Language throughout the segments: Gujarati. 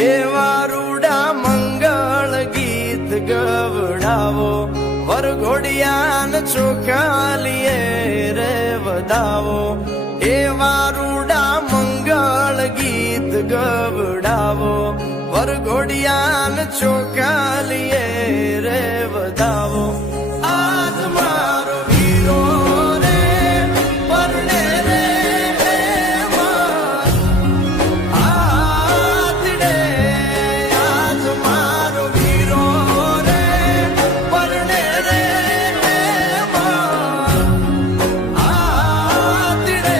એવા રૂડા મંગળ ગીત ગવડાવો, વરઘોડિયાન ચોખાલીએ રે વધાવો. એવા રૂડા મંગળ ગીત ગવડાવો, વરઘોડિયાન ચોખાલીએ રે વધાવો. આજ મારો વીરો રે પરણે રે આતડે, આજ મારો વીરો રે પરણે રે આતડે.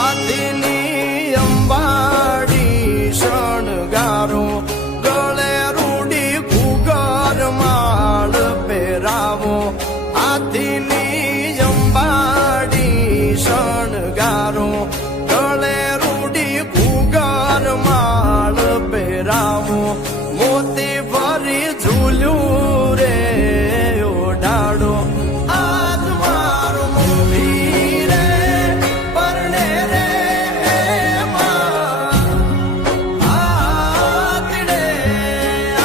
આદિની અંબાડી શણગારો, ગળે રૂડી ઘૂઘર માળ પહેરાવો. આદિની અંબાડી શણગારો, ગળે રૂડી ઘૂઘર માળ પહેરાવો. મોતી ભરી ઝૂલ્યું રે ઓઢાડો, આજ મારો મોવી રે પરણે રે આતડે,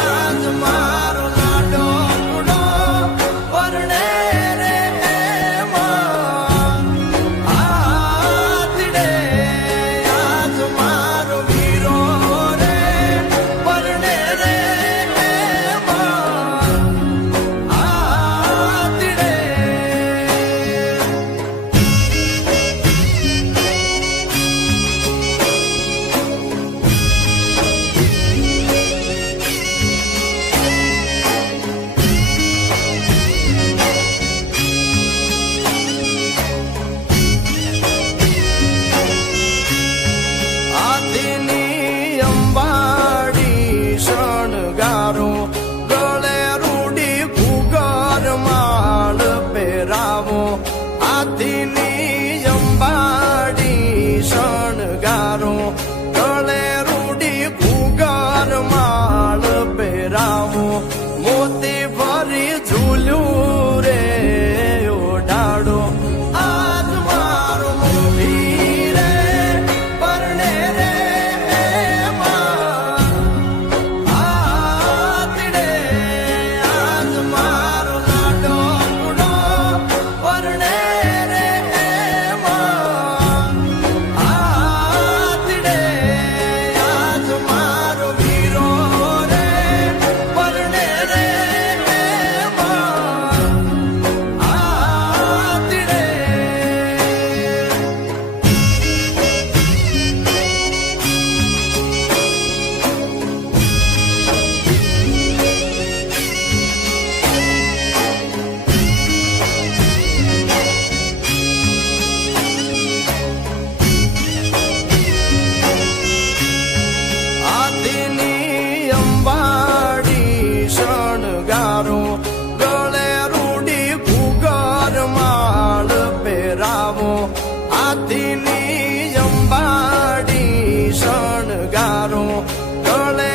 આજ મારો લાડો કુડો પરણે રે આતડે, આજ મારો વીરો રે પરણે રે આતડે. આદિની અંબાડી શણગારો, ગળે રૂડી ઘૂઘર માળ પહેરાવો. આદિની અંબાડી શણગારો, ગળે રૂડી ઘૂઘર માળ પહેરાવો. મોતી ભરી ઝૂલ્યું રે ઓઢાડો, આજ મારો મોવી રે પરણે રે આતડે, આજ મારો લાડો કુડો પરણે રે આતડે, આજ મારો વીરો રે પરણે રે આતડે. આદિની અંબાડી શણગારો, ગળે રૂડી ઘૂઘર માળ પહેરાવો. આદિની અંબાડી શણગારો, ગળે